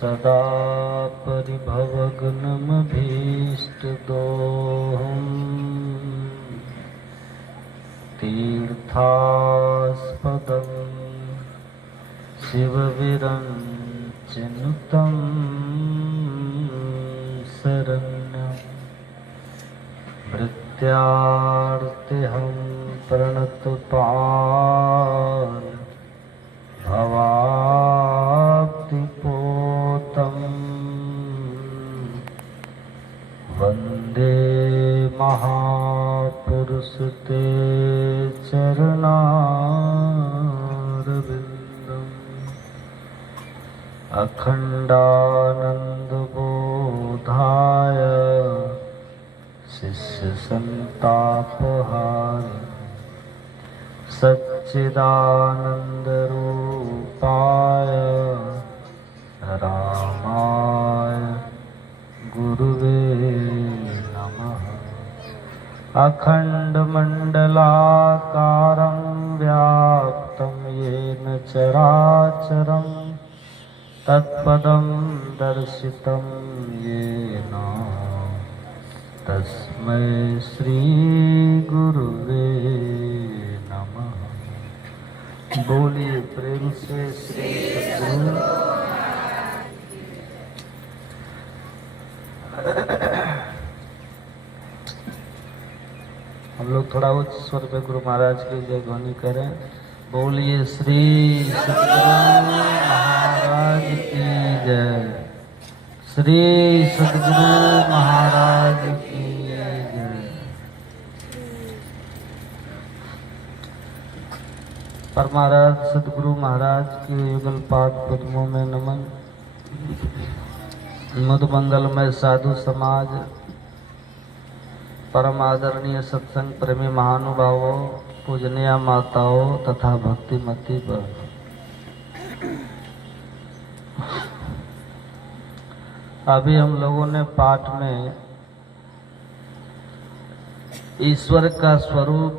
सदा परिभवग्नमभीष्टदोहम् तीर्थास्पदं शिवविरञ्चिनुतं शरण्यं भृत्यार्तिहं प्रणतपाल भवाब्धिपोतं वन्दे महापुरुष ते चरणारविन्दम् अखण्डानन्दबोधाय शिष्यसन्तापहारिणे सच्चिदानन्दरूपाय रामाय गुरुवे नमः। अखण्डमण्डलाकारं व्याप्तं येन चराचरं तत्पदं दर्शितं येन तस्मै श्रीगुरुवे नमः। बोलिए प्रेम से श्री सद्गुरु। हम लोग थोड़ा उच्च स्वर पे गुरु महाराज की जय ध्वनि करें। बोलिए श्री सद्गुरु महाराज की जय। श्री सद्गुरु महाराज की जय। परमाराध सद्गुरु महाराज के युगल पाद पद्मों में नमन। मधुमंगल में साधु समाज, परम आदरणीय सत्संग प्रेमी महानुभावों, पूजनीय माताओं तथा भक्तिमती बहनों, अभी हम लोगों ने पाठ में ईश्वर का स्वरूप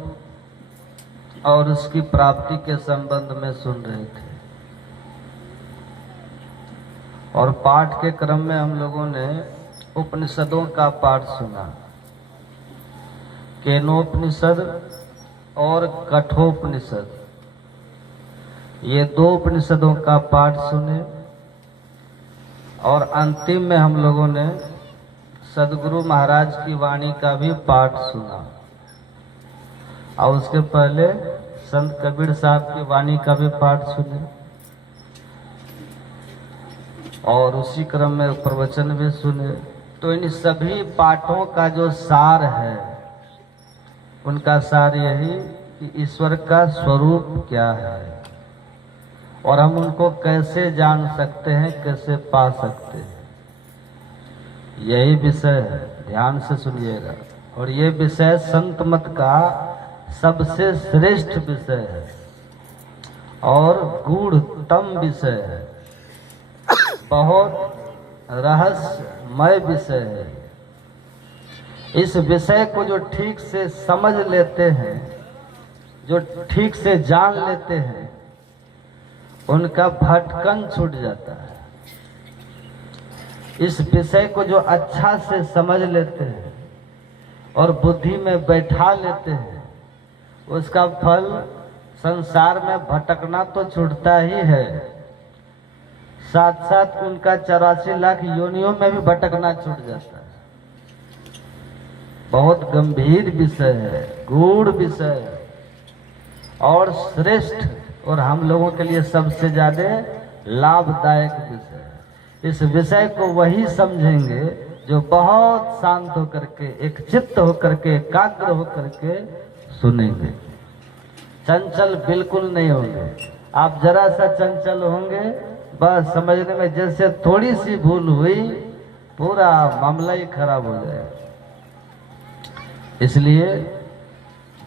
और उसकी प्राप्ति के संबंध में सुन रहे थे, और पाठ के क्रम में हम लोगों ने उपनिषदों का पाठ सुना। केनोपनिषद और कठोपनिषद, ये दो उपनिषदों का पाठ सुने, और अंतिम में हम लोगों ने सद्गुरु महाराज की वाणी का भी पाठ सुना, और उसके पहले संत कबीर साहब की वाणी का भी पाठ सुने, और उसी क्रम में प्रवचन भी सुने। तो इन सभी पाठों का जो सार है, उनका सार यही कि ईश्वर का स्वरूप क्या है और हम उनको कैसे जान सकते हैं, कैसे पा सकते हैं, यही विषय है। ध्यान से सुनिएगा। और ये विषय संत मत का सबसे श्रेष्ठ विषय है और गूढ़तम विषय है, बहुत रहस्यमय विषय है। इस विषय को जो ठीक से समझ लेते हैं, जो ठीक से जान लेते हैं, उनका भटकन छूट जाता है। इस विषय को जो अच्छा से समझ लेते हैं और बुद्धि में बैठा लेते हैं, उसका फल संसार में भटकना तो छूटता ही है, साथ साथ उनका 84 लाख योनियों में भी भटकना छूट जाता है। बहुत गंभीर विषय है, गूढ़ विषय है और श्रेष्ठ, और हम लोगों के लिए सबसे ज्यादा लाभदायक विषय है। इस विषय को वही समझेंगे जो बहुत शांत होकर के, एक चित्त होकर के, एकाग्र होकर के सुनेंगे। चंचल बिल्कुल नहीं होंगे। आप जरा सा चंचल होंगे, बस समझने में जैसे थोड़ी सी भूल हुई, पूरा मामला ही खराब हो जाएगा। इसलिए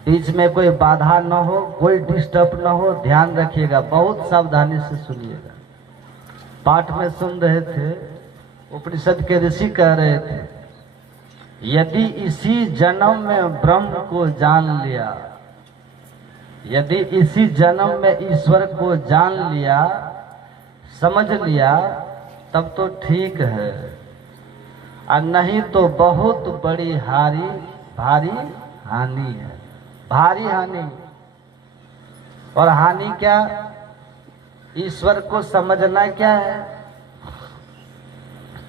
बीच में कोई बाधा न हो, कोई डिस्टर्ब न हो, ध्यान रखिएगा, बहुत सावधानी से सुनिएगा। पाठ में सुन रहे थे, उपनिषद के ऋषि कह रहे थे, यदि इसी जन्म में ब्रह्म को जान लिया, यदि इसी जन्म में ईश्वर को जान लिया, समझ लिया, तब तो ठीक है, और नहीं तो बहुत बड़ी भारी हानि है, भारी हानि। और हानि क्या? ईश्वर को समझना क्या है?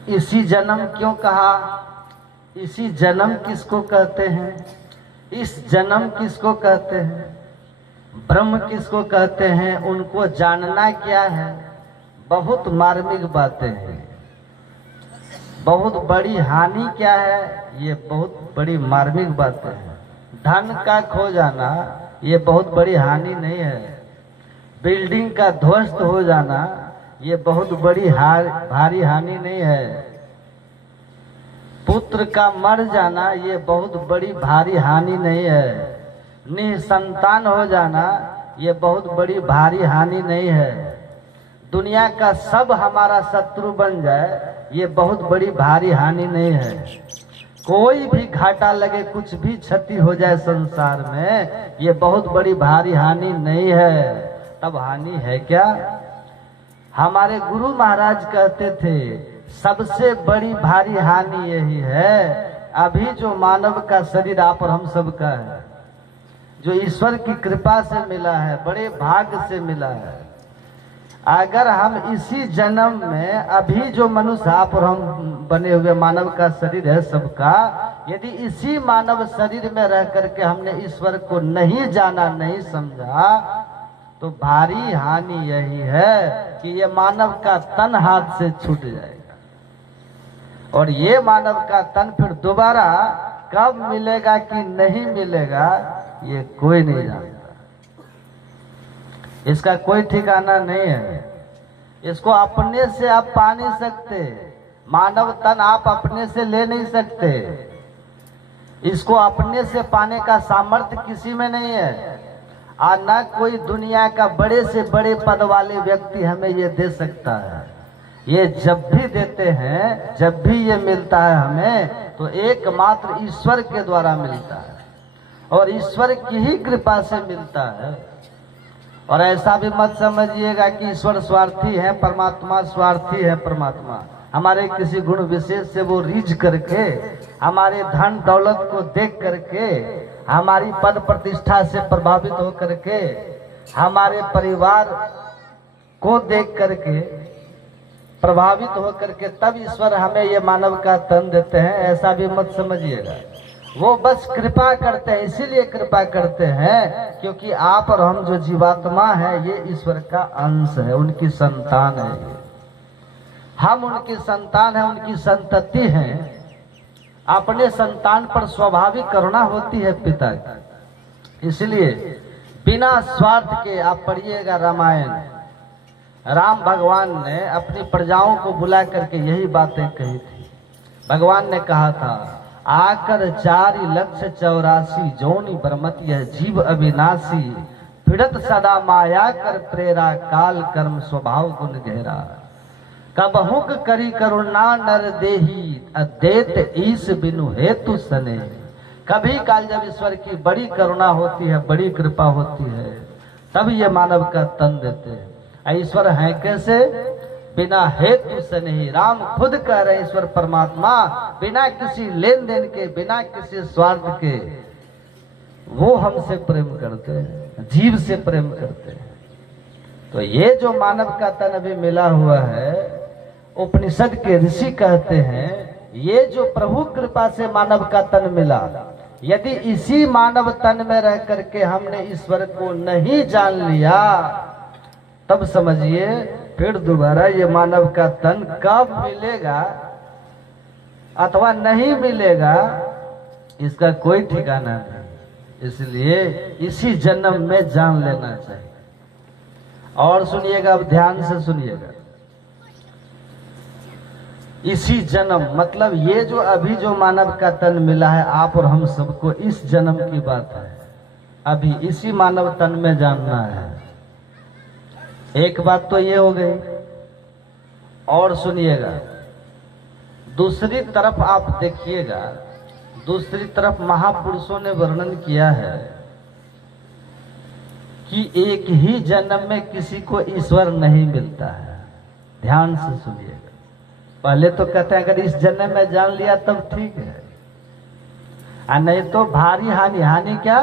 इसी जन्म क्यों कहा? इसी जन्म किसको कहते हैं? इस जन्म किसको कहते हैं? ब्रह्म किसको कहते हैं? उनको जानना क्या है? बहुत मार्मिक बातें हैं। बहुत बड़ी हानि क्या है? ये बहुत बड़ी मार्मिक बातें हैं। धन का खो जाना ये बहुत बड़ी हानि नहीं है। बिल्डिंग का ध्वस्त हो जाना ये बहुत बड़ी भारी हानि नहीं है। पुत्र का मर जाना ये बहुत बड़ी भारी हानि नहीं है। निसंतान हो जाना ये बहुत बड़ी भारी हानि नहीं है। दुनिया का सब हमारा शत्रु बन जाए ये बहुत बड़ी भारी हानि नहीं है। कोई भी घाटा लगे, कुछ भी क्षति हो जाए संसार में, ये बहुत बड़ी भारी हानि नहीं है। तब हानि है क्या? हमारे गुरु महाराज कहते थे सबसे बड़ी भारी हानि यही है, अभी जो मानव का शरीर आप और हम सब का है, जो ईश्वर की कृपा से मिला है, बड़े भाग्य से मिला है। अगर हम इसी जन्म में अभी जो मनुष्य आप और हम बने हुए मानव का शरीर है सबका, यदि इसी मानव शरीर में रह करके हमने ईश्वर को नहीं जाना, नहीं समझा, तो भारी हानि यही है कि ये मानव का तन हाथ से छूट जाएगा। और ये मानव का तन फिर दोबारा कब मिलेगा कि नहीं मिलेगा ये कोई नहीं जानता। इसका कोई ठिकाना नहीं है। इसको अपने से आप पा नहीं सकते। मानव तन आप अपने से ले नहीं सकते। इसको अपने से पाने का सामर्थ्य किसी में नहीं है। और न कोई दुनिया का बड़े से बड़े पद वाले व्यक्ति हमें ये दे सकता है। ये जब भी देते हैं, जब भी ये मिलता है हमें, तो एकमात्र ईश्वर के द्वारा मिलता है और ईश्वर की ही कृपा से मिलता है। और ऐसा भी मत समझिएगा कि ईश्वर स्वार्थी है, परमात्मा स्वार्थी है। परमात्मा हमारे किसी गुण विशेष से वो रीझ करके, हमारे धन दौलत को देख करके, हमारी पद प्रतिष्ठा से प्रभावित हो करके, हमारे परिवार को देख करके प्रभावित हो करके तब ईश्वर हमें ये मानव का तन देते हैं, ऐसा भी मत समझिएगा। वो बस कृपा करते हैं, इसीलिए कृपा करते हैं क्योंकि आप और हम जो जीवात्मा है ये ईश्वर का अंश है, उनकी संतान है। ये हम उनकी संतान है, उनकी संतति है। अपने संतान पर स्वाभाविक करुणा होती है पिता की। इसलिए बिना स्वार्थ के आप पढ़िएगा रामायण, राम भगवान ने अपनी प्रजाओं को बुला करके यही बातें कही थी। भगवान ने कहा था, आकर 4,84,000 जोनि बरमति है जीव अविनाशी, पीड़त सदा माया कर प्रेरा, काल कर्म स्वभाव गुण गहरा, कबहुक करी करुणा नर देही, अद्वैत ईश बिनु हेतु सने। कभी काल जब ईश्वर की बड़ी करुणा होती है, बड़ी कृपा होती है, तब ये मानव का तन देते हैं। ईश्वर है कैसे? बिना हेतु से नहीं। राम खुद कह रहे ईश्वर परमात्मा बिना किसी लेन देन के, बिना किसी स्वार्थ के वो हमसे प्रेम करते हैं, जीव से प्रेम करते हैं। तो ये जो मानव का तन अभी मिला हुआ है, उपनिषद के ऋषि कहते हैं ये जो प्रभु कृपा से मानव का तन मिला, यदि इसी मानव तन में रह करके हमने ईश्वर को नहीं जान लिया, तब समझिए फिर दोबारा ये मानव का तन कब मिलेगा अथवा नहीं मिलेगा, इसका कोई ठिकाना नहीं। इसलिए इसी जन्म में जान लेना चाहिए। और सुनिएगा, अब ध्यान से सुनिएगा। इसी जन्म मतलब ये जो अभी जो मानव का तन मिला है आप और हम सबको, इस जन्म की बात है। अभी इसी मानव तन में जानना है। एक बात तो ये हो गई। और सुनिएगा, दूसरी तरफ आप देखिएगा, दूसरी तरफ महापुरुषों ने वर्णन किया है कि एक ही जन्म में किसी को ईश्वर नहीं मिलता है। ध्यान से सुनिएगा। पहले तो कहते हैं अगर इस जन्म में जान लिया तब ठीक है, और नहीं तो भारी हानि। हानि क्या?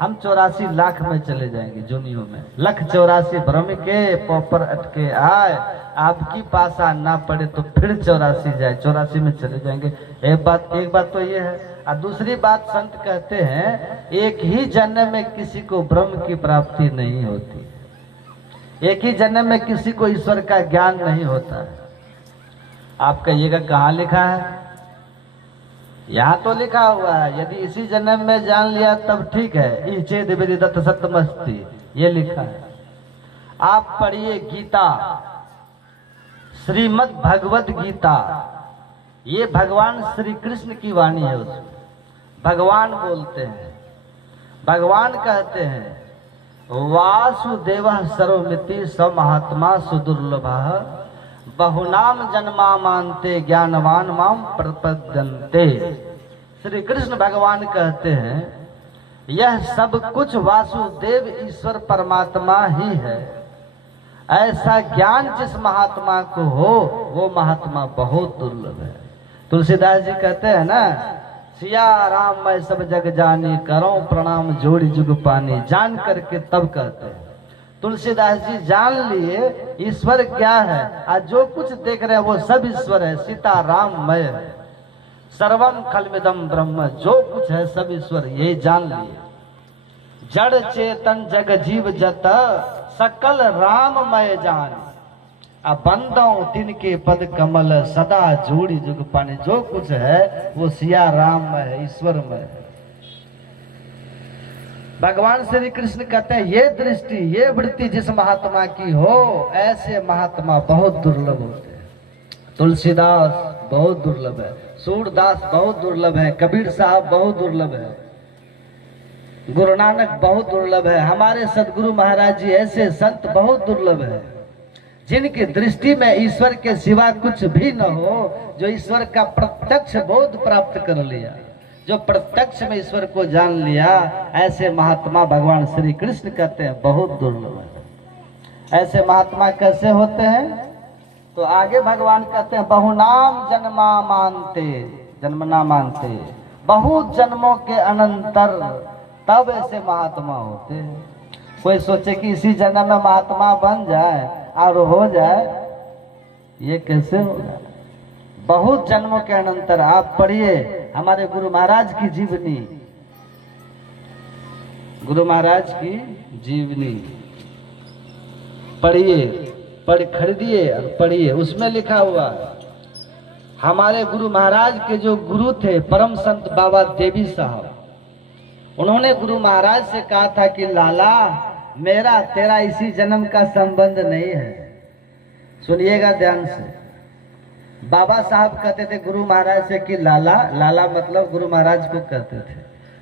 हम 84 लाख में चले जाएंगे जोनियों में। 184 भ्रम के पोपर अटके आए, आपकी पासा ना पड़े तो फिर 84 जाए, 84 में चले जाएंगे। एक बात तो ये है। और दूसरी बात संत कहते हैं एक ही जन्म में किसी को ब्रह्म की प्राप्ति नहीं होती, एक ही जन्म में किसी को ईश्वर का ज्ञान नहीं होता है। आप कहिएगा कहाँ लिखा है? यहाँ तो लिखा हुआ है यदि इसी जन्म में जान लिया तब ठीक है, इचेद विदित सत्यमस्ति, ये लिखा है। आप पढ़िए गीता, श्रीमद् भगवत गीता, ये भगवान श्री कृष्ण की वाणी है। उसमें भगवान बोलते हैं, भगवान कहते हैं वासुदेवः सर्वमिति स महात्मा सुदुर्लभः बहुनाम जन्मा मानते ज्ञानवान माम प्रपद्यन्ते। श्री कृष्ण भगवान कहते हैं यह सब कुछ वासुदेव ईश्वर परमात्मा ही है। ऐसा ज्ञान जिस महात्मा को हो वो महात्मा बहुत दुर्लभ है। तुलसीदास जी कहते हैं ना, सिया राम मैं सब जग जानी, करो प्रणाम जोड़ी जुग पानी। जान करके तब कहते हैं। तुलसीदास जी जान लिए ईश्वर क्या है, आज जो कुछ देख रहे हैं वो सब ईश्वर है। सीता राम मय है, सर्वम खलमिदम ब्रह्म, जो कुछ है सब ईश्वर, ये जान लिए। जड़ चेतन जग जीव जत सकल राममय जान, अब बंदों तिनके पद कमल सदा जोड़ी जुग पानी। जो कुछ है वो सिया राम में है, ईश्वर में है। भगवान श्री कृष्ण कहते हैं ये दृष्टि, ये वृत्ति जिस महात्मा की हो, ऐसे महात्मा बहुत दुर्लभ होते हैं। तुलसीदास बहुत दुर्लभ है, सूरदास बहुत दुर्लभ है, कबीर साहब बहुत दुर्लभ है, गुरु नानक बहुत दुर्लभ है। हमारे सदगुरु महाराज जी ऐसे संत बहुत दुर्लभ है जिनकी दृष्टि में ईश्वर के सिवा कुछ भी न हो, जो ईश्वर का प्रत्यक्ष बोध प्राप्त कर लिया, जो प्रत्यक्ष में ईश्वर को जान लिया। ऐसे महात्मा भगवान श्री कृष्ण कहते हैं बहुत दुर्लभ है। ऐसे महात्मा कैसे होते हैं? तो आगे भगवान कहते हैं बहुनाम जन्मा मानते, जन्मना मानते, बहुत जन्मों के अनंतर तब ऐसे महात्मा होते हैं। कोई सोचे कि इसी जन्म में महात्मा बन जाए और हो जाए, ये कैसे होगा? बहुत जन्मों के अनंतर। आप पढ़िए हमारे गुरु महाराज की जीवनी, गुरु महाराज की जीवनी पढ़िए, खरीदिए और पढ़िए। उसमें लिखा हुआ हमारे गुरु महाराज के जो गुरु थे परम संत बाबा देवी साहब, उन्होंने गुरु महाराज से कहा था कि लाला मेरा तेरा इसी जन्म का संबंध नहीं है। सुनिएगा ध्यान से। बाबा साहब कहते थे गुरु महाराज से कि लाला, लाला मतलब गुरु महाराज को कहते थे,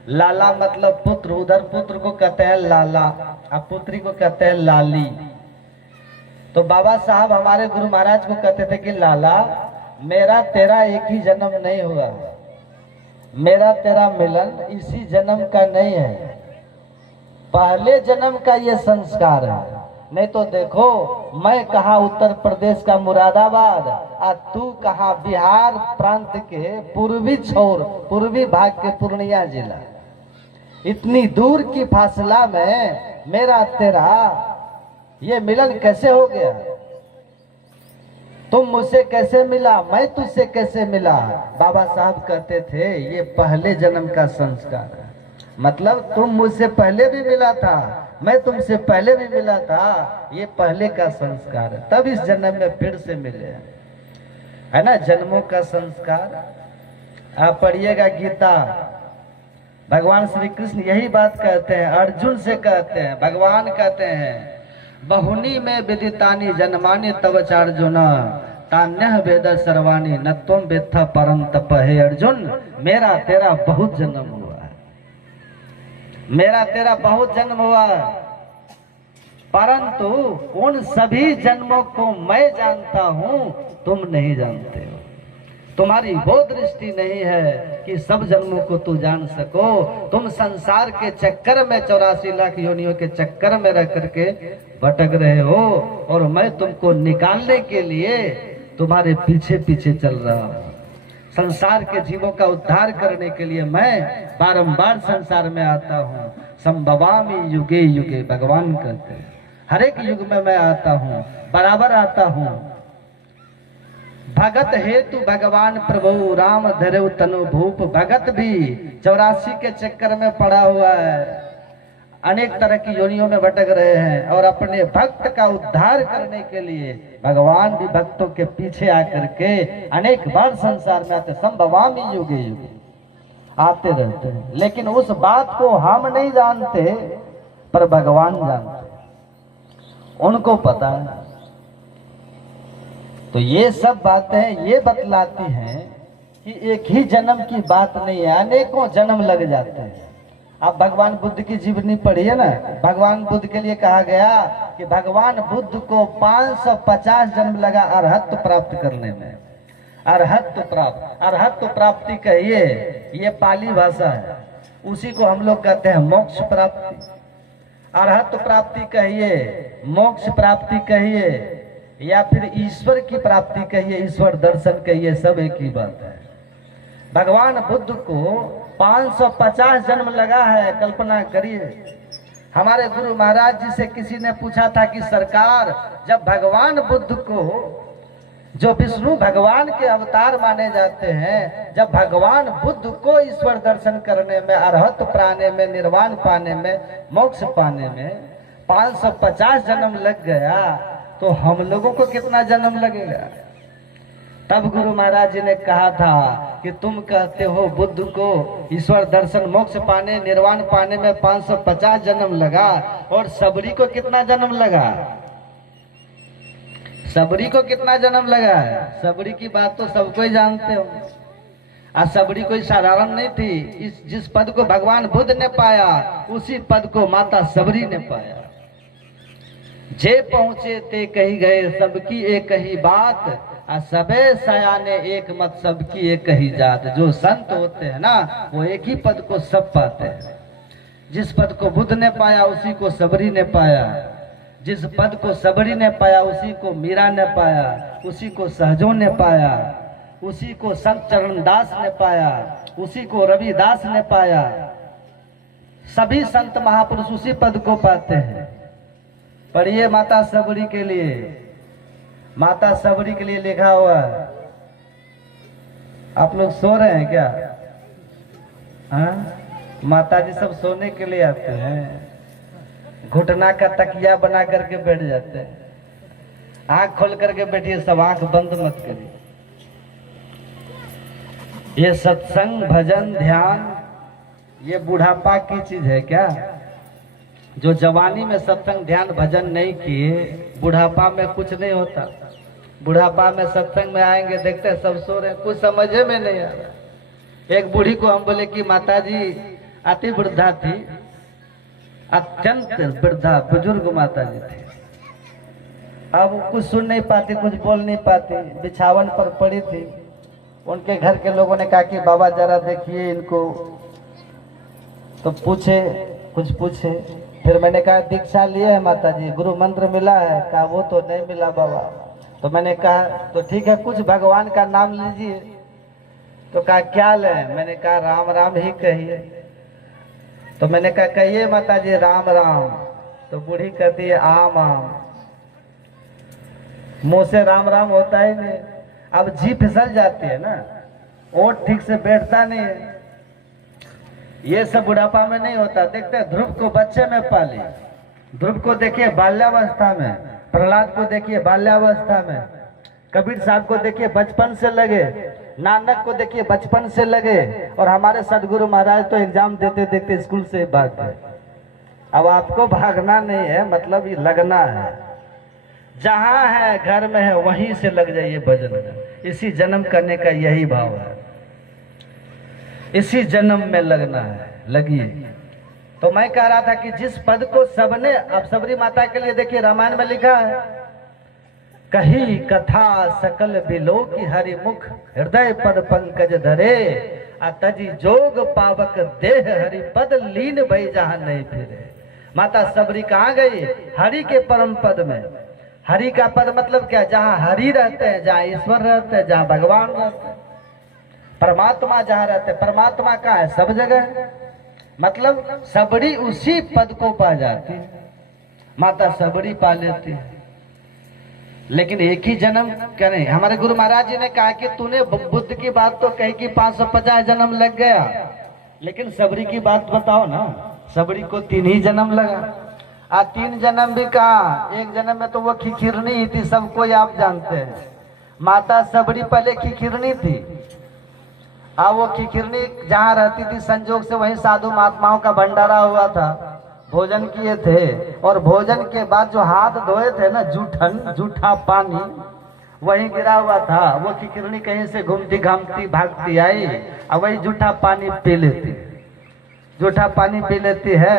लाला मतलब पुत्र, उधर पुत्र को कहते हैं लाला, अब पुत्री को कहते हैं लाली। तो बाबा साहब हमारे गुरु महाराज को कहते थे कि लाला मेरा तेरा एक ही जन्म नहीं हुआ, मेरा तेरा मिलन इसी जन्म का नहीं है, पहले जन्म का ये संस्कार है। नहीं तो देखो मैं कहा उत्तर प्रदेश का मुरादाबाद और तू कहा बिहार प्रांत के पूर्वी छोर, पूर्वी भाग के पूर्णिया जिला। इतनी दूर की फासला में मेरा तेरा ये मिलन कैसे हो गया? तुम मुझसे कैसे मिला, मैं तुझसे कैसे मिला? बाबा साहब कहते थे ये पहले जन्म का संस्कार है। मतलब तुम मुझसे पहले भी मिला था, मैं तुमसे पहले भी मिला था, ये पहले का संस्कार है, तब इस जन्म में फिर से मिले, है ना, जन्मों का संस्कार। आप पढ़िएगा गीता, भगवान श्री कृष्ण यही बात कहते हैं, अर्जुन से कहते हैं, भगवान कहते हैं बहुनी में विदितानि जन्मानि तव चार्जुन तान्यः वेद सर्वाणि न त्वं वेत्थ परं तप। हे अर्जुन मेरा तेरा बहुत जन्म हुआ है, मेरा तेरा बहुत जन्म हुआ है, परंतु उन सभी जन्मों को मैं जानता हूं, तुम नहीं जानते हो। तुम्हारी वो दृष्टि नहीं है कि सब जन्मों को तू जान सको। तुम संसार के चक्कर में 84 लाख योनियों के चक्कर में रह करके भटक रहे हो, और मैं तुमको निकालने के लिए तुम्हारे पीछे पीछे चल रहा हूँ। संसार के जीवों का उद्धार करने के लिए मैं बारंबार संसार में आता हूँ। संभवामि युगे युगे, भगवान कहते हैं हर एक युग में मैं आता हूँ, बराबर आता हूँ। भगत हेतु भगवान प्रभु राम धरऊ तनु भूप। भगत भी 84 के चक्कर में पड़ा हुआ है, अनेक तरह की योनियों में भटक रहे हैं, और अपने भक्त का उद्धार करने के लिए भगवान भी भक्तों के पीछे आकर के अनेक बार संसार में आते। संभवामि युगे युगे, आते रहते हैं। लेकिन उस बात को हम नहीं जानते, पर भगवान जानते, उनको पता है। तो ये सब बातें ये बतलाती हैं कि एक ही जन्म की बात नहीं है, अनेकों जन्म लग जाते हैं। आप भगवान बुद्ध की जीवनी पढ़िए ना। भगवान बुद्ध के लिए कहा गया कि भगवान बुद्ध को 550 जन्म लगा अरहत्व प्राप्त करने में। अरहत्व प्राप्त, अरहत्व प्राप्ति कहिए, ये पाली भाषा है, उसी को हम लोग कहते हैं मोक्ष प्राप्ति। अरहत्व प्राप्ति कहिए, मोक्ष प्राप्ति कहिए, या फिर ईश्वर की प्राप्ति कहिए, ईश्वर दर्शन कहिए, सब एक ही बात है। भगवान बुद्ध को 550 जन्म लगा है, कल्पना करिए। हमारे गुरु महाराज जी से किसी ने पूछा था कि सरकार, जब भगवान बुद्ध को, जो विष्णु भगवान के अवतार माने जाते हैं, जब भगवान बुद्ध को ईश्वर दर्शन करने में, अरहत पाने में, निर्वाण पाने में, मोक्ष पाने में 550 जन्म लग गया, तो हम लोगों को कितना जन्म लगेगा? तब गुरु महाराज जी ने कहा था कि तुम कहते हो बुद्ध को ईश्वर दर्शन, मोक्ष पाने, निर्वाण पाने में 550 जन्म लगा, और सबरी को कितना जन्म लगा? सबरी को कितना जन्म लगा है? सबरी की बात तो सबको ही जानते हो। आज सबरी कोई साधारण नहीं थी। जिस पद को भगवान बुद्ध ने पाया, उसी पद को माता सबरी ने पाया। जे पहुंचे ते कही गए, सबकी एक ही बात, आ सबे सयाने एक मत, सबकी एक ही जात। जो संत होते हैं ना, वो एक ही पद को सब पाते हैं। जिस पद को बुद्ध ने पाया, उसी को सबरी ने पाया। जिस पद को सबरी ने पाया, उसी को मीरा ने पाया, उसी को सहजों ने पाया, उसी को संत चरणदास ने पाया, उसी को रविदास ने पाया। सभी संत महापुरुष उसी पद को पाते हैं। पढ़िए माता सबरी के लिए, माता सबरी के लिए लिखा हुआ है। आप लोग सो रहे हैं क्या? हाँ, माता जी सब सोने के लिए आते हैं, घुटना का तकिया बना करके बैठ जाते हैं। आंख खोल करके बैठिए, सब आंख बंद मत करिए। ये सत्संग, भजन, ध्यान, ये बुढ़ापा की चीज है क्या? जो जवानी में सत्संग, ध्यान, भजन नहीं किए, बुढ़ापा में कुछ नहीं होता। बुढ़ापा में सत्संग में आएंगे, देखते हैं सब सो रहे हैं, कुछ समझे में नहीं आ रहा। एक बूढ़ी को हम बोले कि माता जी अति वृद्धा थी, अत्यंत वृद्धा बुजुर्ग माता जी थी। अब कुछ सुन नहीं पाती, कुछ बोल नहीं पाती, बिछावन पर पड़ी थी। उनके घर के लोगों ने कहा कि बाबा जरा देखिए इनको, तो पूछे, कुछ पूछे। फिर मैंने कहा दीक्षा लिए है माता जी, गुरु मंत्र मिला है? कहा वो तो नहीं मिला बाबा। तो मैंने कहा तो ठीक है, कुछ भगवान का नाम लीजिए। तो कहा क्या लें? मैंने कहा राम राम ही कहिए। तो मैंने कहा कहिए माता जी राम राम। तो बूढ़ी कहती है आम आम। मुंह से राम राम होता ही नहीं। अब जी फिसल जाती है ना, ओठ ठीक से बैठता नहीं है। ये सब बुढ़ापा में नहीं होता। देखते हैं ध्रुव को बच्चे में पाली, ध्रुव को देखिए बाल्यावस्था में, प्रहलाद को देखिए बाल्यावस्था में, कबीर साहब को देखिए बचपन से लगे, नानक को देखिए बचपन से लगे, और हमारे सदगुरु महाराज तो एग्जाम देते देखते स्कूल से भाग गए। अब आपको भागना नहीं है, मतलब ये लगना है। जहां है घर में है, वहीं से लग जाइए भजन में। इसी जन्म करने का यही भाव है, इसी जन्म में लगना है, लगिए। तो मैं कह रहा था कि जिस पद को सबने, अब सबरी माता के लिए देखिए रामायण में लिखा है, कही कथा सकल बिलो की हरि मुख, हृदय पद पंकज धरे, अतजी जोग पावक देह हरि पद लीन भई जहां नहीं फिरे। माता सबरी कहाँ गई? हरि के परम पद में। हरि का पद मतलब क्या? जहाँ हरि रहते हैं, जहाँ ईश्वर रहते हैं, जहाँ भगवान रहते हैं, परमात्मा जहाँ रहते हैं। परमात्मा कहाँ है? सब जगह। मतलब सबड़ी उसी पद को पा जाती है। माता सबड़ी पा लेती है, लेकिन एक ही जन्म क्या नहीं। हमारे गुरु महाराज जी ने कहा कि तूने बुद्ध की बात तो कही कि 550 जन्म लग गया, लेकिन सबरी की बात बताओ ना। सबरी को 3 ही जन्म लगा। 3 जन्म भी कहा, एक जन्म में तो वो खिखिरनी ही थी, सबको आप जानते हैं। माता सबरी पहले खिखिरनी थी। वो खिखिरनी जहाँ रहती थी, संजोग से वहीं साधु महात्माओं का भंडारा हुआ था, भोजन किए थे, और भोजन के बाद जो हाथ धोए थे ना, जूठा पानी वहीं गिरा हुआ था। वो खिखिरनी कहीं से घूमती घामती भागती आई और वही जूठा पानी पी लेती है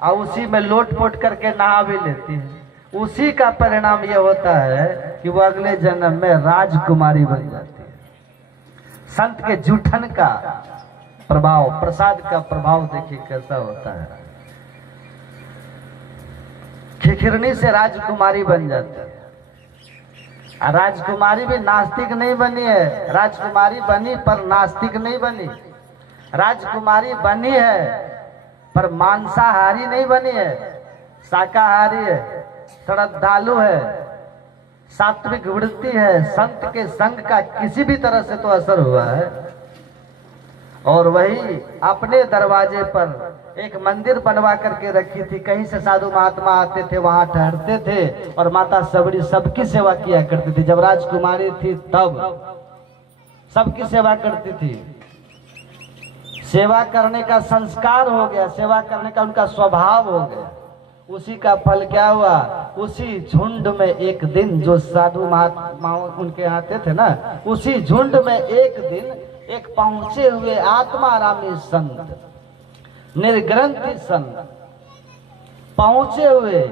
और उसी में लोट पोट करके नहा भी लेती है। उसी का परिणाम ये होता है कि वो अगले जन्म में राजकुमारी बन जाती है। संत के जूठन का प्रभाव, प्रसाद का प्रभाव देखिए कैसा होता है। खिखिरनी से राजकुमारी बन जाती है। राजकुमारी भी नास्तिक नहीं बनी है, राजकुमारी बनी पर नास्तिक नहीं बनी। राजकुमारी बनी है पर मांसाहारी नहीं बनी है, शाकाहारी है, श्रद्धालु है, सात्विक वृत्ति है। संत के संग का किसी भी तरह से तो असर हुआ है। और वही अपने दरवाजे पर एक मंदिर बनवा करके रखी थी। कहीं से साधु महात्मा आते थे, वहां ठहरते थे और माता सबरी सबकी सेवा किया करती थी। जब राजकुमारी थी तब सबकी सेवा करती थी। सेवा करने का संस्कार हो गया, सेवा करने का उनका स्वभाव हो गया। उसी का फल क्या हुआ? उसी झुंड में एक दिन जो साधु महात्मा उनके आते थे ना, उसी झुंड में एक दिन एक पहुंचे हुए आत्मारामी संत, निर्ग्रंथी संत, पहुंचे हुए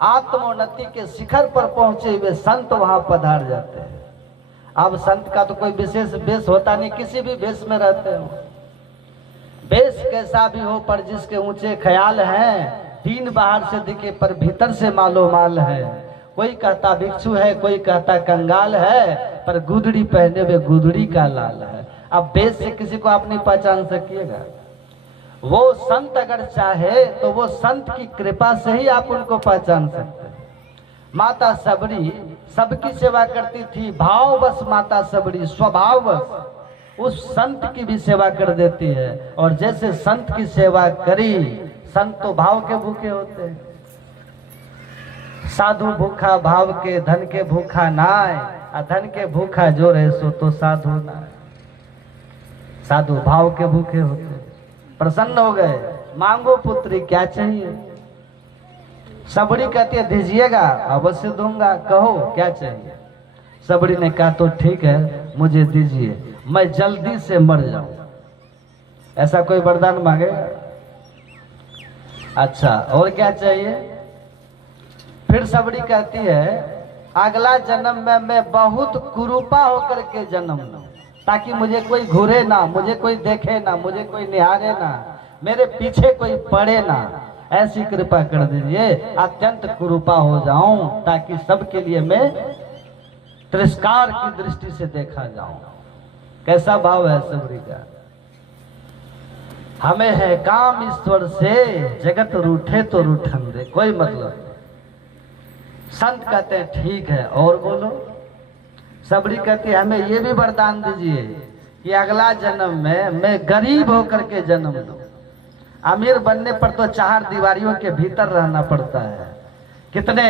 आत्मोन्नति के शिखर पर पहुंचे हुए संत वहां पधार जाते हैं। अब संत का तो कोई विशेष वेश होता नहीं, किसी भी वेश में रहते हो, वेश कैसा भी हो, पर जिसके ऊंचे ख्याल हैं, दीन बाहर से दिखे पर भीतर से मालो माल है। कोई कहता भिक्षु है, कोई कहता कंगाल है, पर गुदड़ी पहने हुए गुदड़ी का लाल है। अब वेश से किसी को आप नहीं पहचान सकिएगा। वो संत अगर चाहे तो वो संत की कृपा से ही आप उनको पहचान सकते हैं। माता सबरी सबकी सेवा करती थी, भाववश माता सबरी स्वभाववश उस संत की भी सेवा कर देती है। और जैसे संत की सेवा करी, संत तो भाव के भूखे होते हैं। साधु भूखा भाव के, धन के भूखा नाय, और धन के भूखा जो रहे सो तो साधु नाय। साधु भाव के भूखे होते, प्रसन्न हो गए, मांगो पुत्री क्या चाहिए। सबड़ी कहती है दीजिएगा, अवश्य दूंगा, कहो क्या चाहिए। सबड़ी ने कहा तो ठीक है, मुझे दीजिए, मैं जल्दी से मर जाऊं। ऐसा कोई वरदान मांगेगा? अच्छा, और क्या चाहिए? फिर सबड़ी कहती है अगला जन्म में मैं बहुत कुरूपा होकर के जन्म लूं, ताकि मुझे कोई घूरे ना, मुझे कोई देखे ना, मुझे कोई निहारे ना, मेरे पीछे कोई पड़े ना। ऐसी कृपा कर दीजिए, अत्यंत कुरूपा हो जाऊं, ताकि सबके लिए मैं तिरस्कार की दृष्टि से देखा जाऊं। कैसा भाव है सबरी का? हमें है काम ईश्वर से, जगत रूठे तो रूठन दे, कोई मतलब। संत कहते हैं ठीक है, और बोलो। सबरी कहती है हमें ये भी वरदान दीजिए कि अगला जन्म में मैं गरीब होकर के जन्म लूं। अमीर बनने पर तो 4 दीवारियों के भीतर रहना पड़ता है, कितने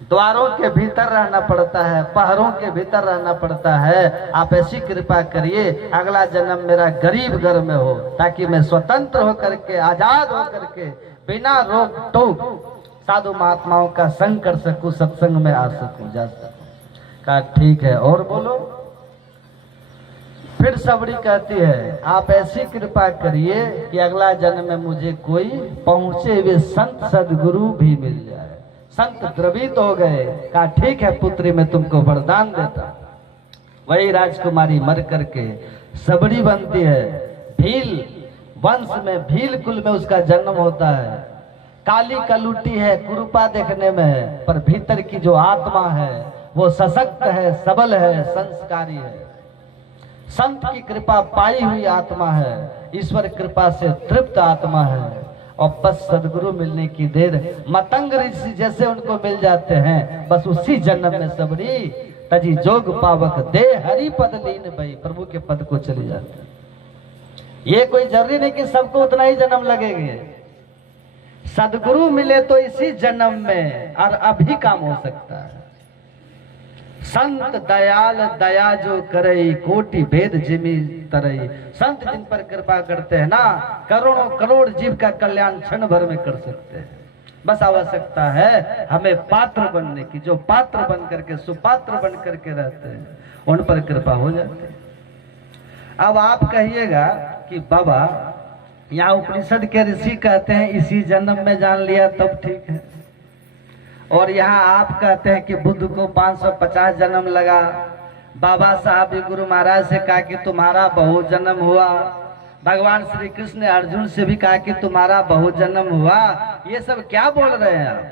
द्वारों के भीतर रहना पड़ता है, पहरों के भीतर रहना पड़ता है। आप ऐसी कृपा करिए अगला जन्म मेरा गरीब घर में हो, ताकि मैं स्वतंत्र होकर के, आजाद होकर के, बिना रोक टोक साधु महात्माओं का संग कर सकूं, सत्संग में आ सकूं, जा सकूं। कहा ठीक है, और बोलो। फिर सबरी कहती है आप ऐसी कृपा करिए कि अगला जन्म में मुझे कोई पहुंचे हुए संत सदगुरु भी मिल जाए। संत द्रवित हो गए। कहा ठीक है पुत्री, मैं तुमको वरदान देता। वही राजकुमारी मर करके सबरी बनती है। भील वंश में, भील कुल में उसका जन्म होता है। काली कलुटी है, कुरूपा देखने में है, पर भीतर की जो आत्मा है वो सशक्त है, सबल है, संस्कारी है। संत की कृपा पाई हुई आत्मा है, ईश्वर कृपा से तृप्त आत्मा है। और बस सदगुरु मिलने की देर, मतंग ऋषि जैसे उनको मिल जाते हैं, बस उसी जन्म में सबरी तजी जोग पावक दे हरि पद लीन भई, प्रभु के पद को चले जाते हैं। ये कोई जरूरी नहीं कि सबको उतना ही जन्म लगेगा। सदगुरु मिले तो इसी जन्म में और अभी काम हो सकता है। संत दयाल दया जो करे, कोटि भेद जिमी तरई। संत जिन पर कृपा करते हैं ना, करोड़ों करोड़ जीव का कल्याण क्षण भर में कर सकते हैं। बस आवश्यकता है हमें पात्र बनने की। जो पात्र बन करके, सुपात्र बन करके रहते हैं, उन पर कृपा हो जाती है। अब आप कहिएगा कि बाबा यहाँ उपनिषद के ऋषि कहते हैं इसी जन्म में जान लिया तब ठीक है, और यहाँ आप कहते हैं कि बुद्ध को 550 जन्म लगा। बाबा साहब भी गुरु महाराज से कहा कि तुम्हारा बहु जन्म हुआ। भगवान श्री कृष्ण ने अर्जुन से भी कहा कि तुम्हारा बहु जन्म हुआ। ये सब क्या बोल रहे हैं आप?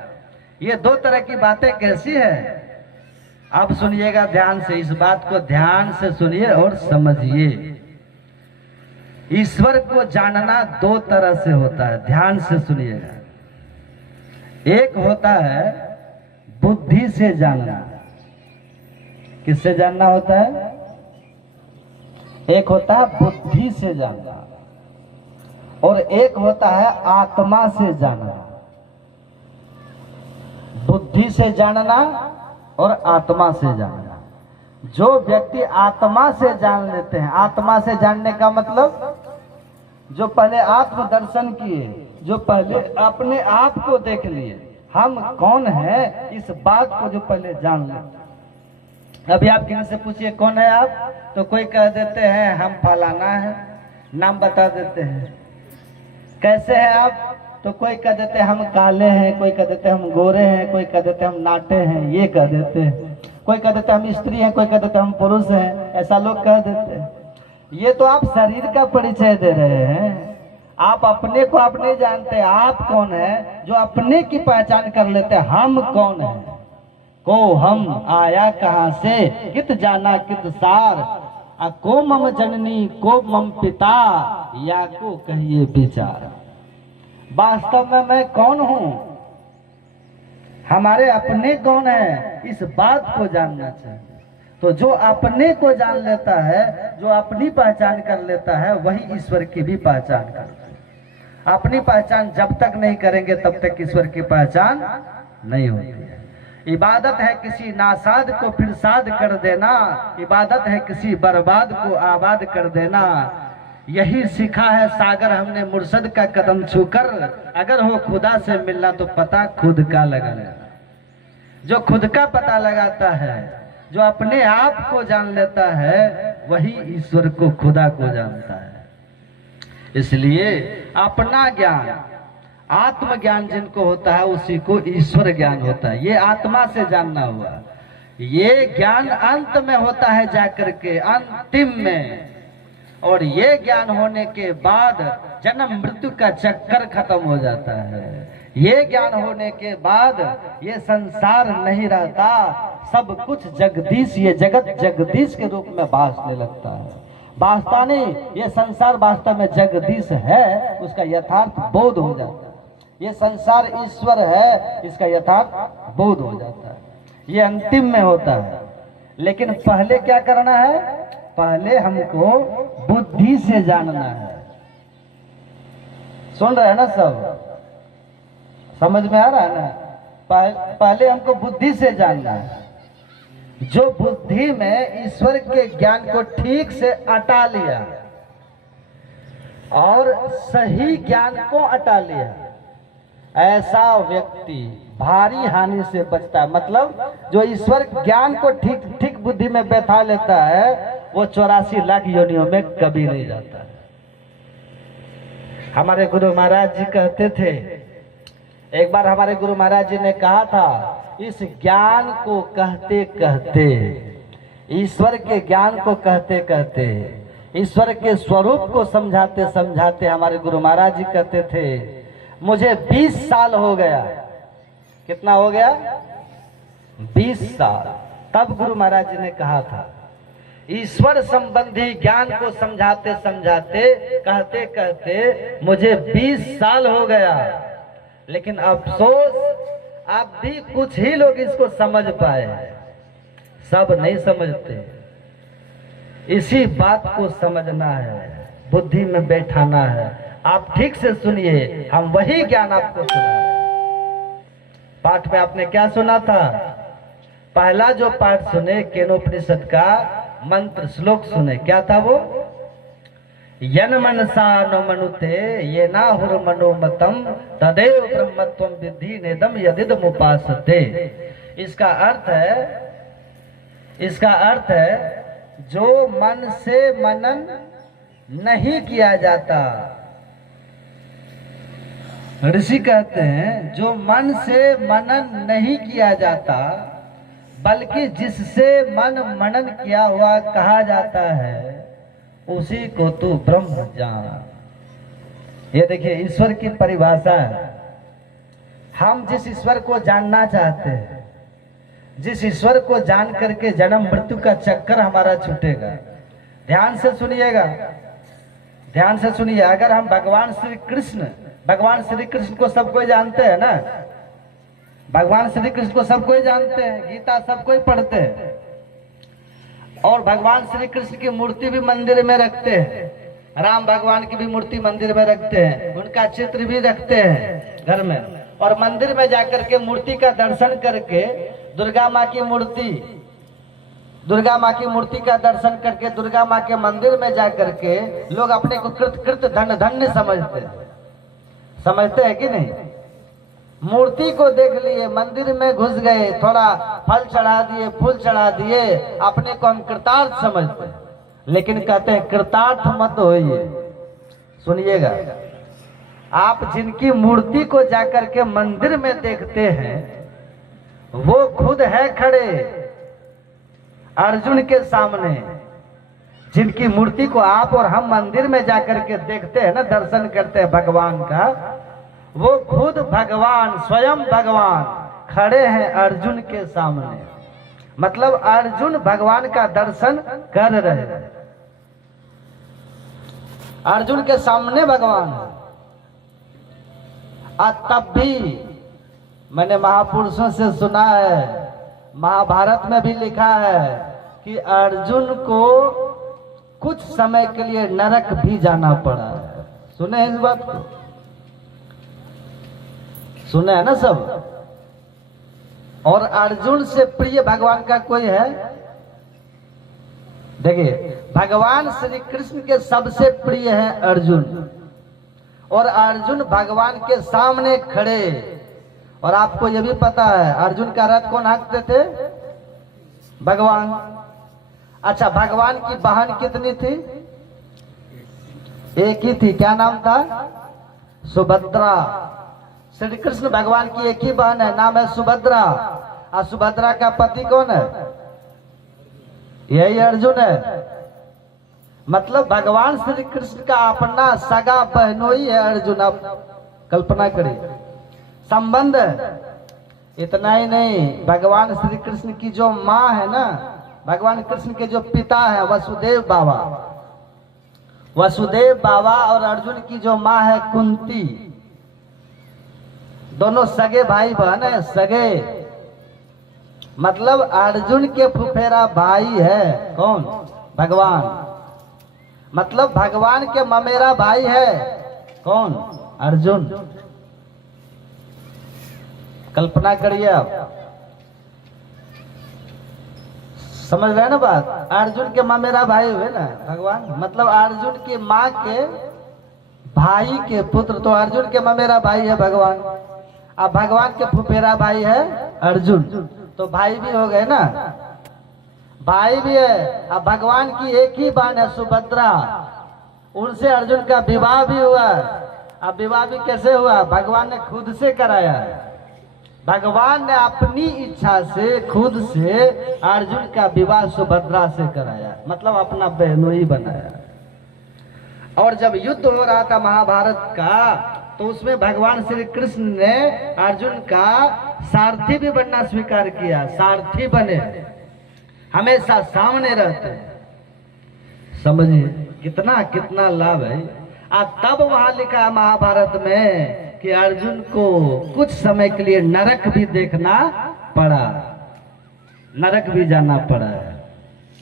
ये दो तरह की बातें कैसी है? अब सुनिएगा ध्यान से, इस बात को ध्यान से सुनिए और समझिए। ईश्वर को जानना दो तरह से होता है, ध्यान से सुनिएगा। एक होता है बुद्धि से जानना। किससे जानना होता है? एक होता है बुद्धि से जानना, और एक होता है आत्मा से जानना। बुद्धि से जानना और आत्मा से जानना। जो व्यक्ति आत्मा से जान लेते हैं, आत्मा से जानने का मतलब जो पहले आत्म दर्शन किए, जो पहले अपने आप को देख लिए, हम कौन है, इस बात को जो पहले जान लेते। अभी आप किसी से पूछिए कौन है आप, तो कोई कह देते हैं हम फलाना है, नाम बता देते हैं। कैसे हैं आप, तो कोई कह देते हैं हम काले हैं, कोई कह देते हैं हम गोरे हैं, कोई कह देते हैं हम नाटे हैं, ये कह देते हैं। कोई कह देते हैं हम स्त्री हैं, कोई कह देते हैं हम पुरुष हैं, ऐसा लोग कह देते हैं। ये तो आप शरीर का परिचय दे रहे हैं। आप अपने को आप नहीं जानते। आप कौन है जो अपने की पहचान कर लेते हैं? हम कौन है? को हम आया कहाँ से, कित जाना कित सार, को मम जननी को मम पिता, या को कहिए विचार। वास्तव में मैं कौन हूँ, हमारे अपने कौन है, इस बात को जानना चाहिए। तो जो अपने को जान लेता है, जो अपनी पहचान कर लेता है, वही ईश्वर की भी पहचान करता है। अपनी पहचान जब तक नहीं करेंगे तब तक ईश्वर की पहचान नहीं होती है। इबादत है किसी नासाद को फिर साद कर देना, इबादत है किसी बर्बाद को आबाद कर देना। यही सीखा है सागर हमने मुर्शद का कदम छूकर, अगर हो खुदा से मिलना तो पता खुद का लगाना। जो खुद का पता लगाता है, जो अपने आप को जान लेता है, वही ईश्वर को, खुदा को जानता है। इसलिए अपना ज्ञान, आत्मज्ञान जिनको होता है उसी को ईश्वर ज्ञान होता है। ये आत्मा से जानना हुआ। ये ज्ञान अंत में होता है जाकर के, अंतिम में। और ये ज्ञान होने के बाद जन्म मृत्यु का चक्कर खत्म हो जाता है। ये ज्ञान होने के बाद ये संसार नहीं रहता, सब कुछ जगदीश, ये जगत जगदीश के रूप में भासने लगता है। वास्तव नहीं, ये संसार वास्तव में जगदीश है, उसका यथार्थ बोध हो जाता है। ये संसार ईश्वर है, इसका यथार्थ बोध हो जाता है। ये अंतिम में होता है। लेकिन पहले क्या करना है? पहले हमको बुद्धि से जानना है। सुन रहे हैं ना सब? समझ में आ रहा है ना? पहले हमको बुद्धि से जानना है। जो बुद्धि में ईश्वर के ज्ञान को ठीक से अटा लिया और सही ज्ञान को अटा लिया, ऐसा व्यक्ति भारी हानि से बचता है। मतलब जो ईश्वर ज्ञान को ठीक ठीक बुद्धि में बैठा लेता है, वो 84 लाख योनियों में कभी नहीं जाता। हमारे गुरु महाराज जी कहते थे, एक बार हमारे गुरु महाराज जी ने कहा था, इस ज्ञान को कहते कहते, ईश्वर के ज्ञान को कहते कहते, ईश्वर के स्वरूप को समझाते समझाते, हमारे गुरु महाराज जी कहते थे, मुझे 20 साल हो गया। कितना हो गया? 20 साल। तब गुरु महाराज जी ने कहा था, ईश्वर संबंधी ज्ञान को समझाते समझाते कहते कहते मुझे 20 साल हो गया, लेकिन अफसोस अब भी कुछ ही लोग इसको समझ पाए, सब नहीं समझते। इसी बात को समझना है, बुद्धि में बैठाना है। आप ठीक से सुनिए, हम वही ज्ञान आपको सुना रहे हैं। पाठ में आपने क्या सुना था? पहला जो पाठ सुने केनोपनिषद का मंत्र श्लोक सुने, क्या था वो? यन मनसा न मनुते ये ना हुर मनोमतम तदेव ब्रह्मत्वम विद्धि नेदम यदिदमुपासते। इसका अर्थ है जो मन से मनन नहीं किया जाता। ऋषि कहते हैं जो मन से मनन नहीं किया जाता, बल्कि जिससे मन मनन किया हुआ कहा जाता है, उसी को तू ब्रह्म जान। ये देखिए ईश्वर की परिभाषा है। हम जिस ईश्वर को जानना चाहते हैं, जिस ईश्वर को जान करके जन्म मृत्यु का चक्कर हमारा छूटेगा। ध्यान से सुनिएगा, ध्यान से सुनिए। अगर हम भगवान श्री कृष्ण को सब कोई जानते हैं ना, भगवान श्री कृष्ण को सब कोई जानते हैं, गीता सब कोई पढ़ते हैं, और भगवान श्री कृष्ण की मूर्ति भी मंदिर में रखते हैं, राम भगवान की भी मूर्ति मंदिर में रखते हैं, उनका चित्र भी रखते हैं घर में, और मंदिर में जाकर के मूर्ति का दर्शन करके दुर्गा माँ की मूर्ति का दर्शन करके दुर्गा माँ के मंदिर में जाकर के लोग अपने को कृत धन्य समझते हैं कि नहीं? मूर्ति को देख लिए, मंदिर में घुस गए, थोड़ा फल चढ़ा दिए, फूल चढ़ा दिए, अपने को हम कृतार्थ समझते हैं। लेकिन कहते हैं कृतार्थ मत होइए। सुनिएगा, आप जिनकी मूर्ति को जाकर के मंदिर में देखते हैं, वो खुद है खड़े अर्जुन के सामने। जिनकी मूर्ति को आप और हम मंदिर में जाकर के देखते हैं ना, दर्शन करते हैं भगवान का, वो खुद भगवान, स्वयं भगवान खड़े हैं अर्जुन के सामने। मतलब अर्जुन भगवान का दर्शन कर रहे हैं, अर्जुन के सामने भगवान है। तब भी मैंने महापुरुषों से सुना है, महाभारत में भी लिखा है कि अर्जुन को कुछ समय के लिए नरक भी जाना पड़ा है। सुने इस बात को? सुने है ना सब? और अर्जुन से प्रिय भगवान का कोई है? देखिए, भगवान श्री कृष्ण के सबसे प्रिय है अर्जुन, और अर्जुन भगवान के सामने खड़े। और आपको यह भी पता है अर्जुन का रथ कौन हाँकते थे? भगवान। अच्छा, भगवान की बहन कितनी थी? एक ही थी। क्या नाम था? सुभद्रा। श्री कृष्ण भगवान की एक ही बहन है, नाम है सुभद्रा। और सुभद्रा का पति कौन है? यही अर्जुन है। मतलब भगवान श्री कृष्ण का अपना सगा बहनोई है अर्जुन। आप कल्पना करिए, संबंध है। इतना ही नहीं, भगवान श्री कृष्ण की जो माँ है ना, भगवान कृष्ण के जो पिता है वसुदेव बाबा और अर्जुन की जो माँ है कुंती, दोनों सगे भाई बहन है, सगे। मतलब अर्जुन के फुफेरा भाई है कौन? भगवान। मतलब भगवान के ममेरा भाई है कौन? अर्जुन। कल्पना करिए आप, समझ रहे हैं ना बात? अर्जुन के ममेरा भाई हुए ना भगवान, मतलब अर्जुन की माँ के भाई के पुत्र, तो अर्जुन के ममेरा भाई है भगवान। अब भगवान के फुफेरा भाई है अर्जुन, तो भाई भी हो गए ना, भाई भी है। अब भगवान की एक ही बहन है सुभद्रा, उनसे अर्जुन का विवाह भी हुआ। अब विवाह भी कैसे हुआ? भगवान ने खुद से कराया। भगवान ने अपनी इच्छा से खुद से अर्जुन का विवाह सुभद्रा से कराया, मतलब अपना बहनोई बनाया। और जब युद्ध हो रहा था महाभारत का, तो उसमें भगवान श्री कृष्ण ने अर्जुन का सारथी भी बनना स्वीकार किया, सारथी बने, हमेशा सामने रहते। समझिए कितना कितना लाभ है। तब वहां लिखा महाभारत में कि अर्जुन को कुछ समय के लिए नरक भी देखना पड़ा, नरक भी जाना पड़ा।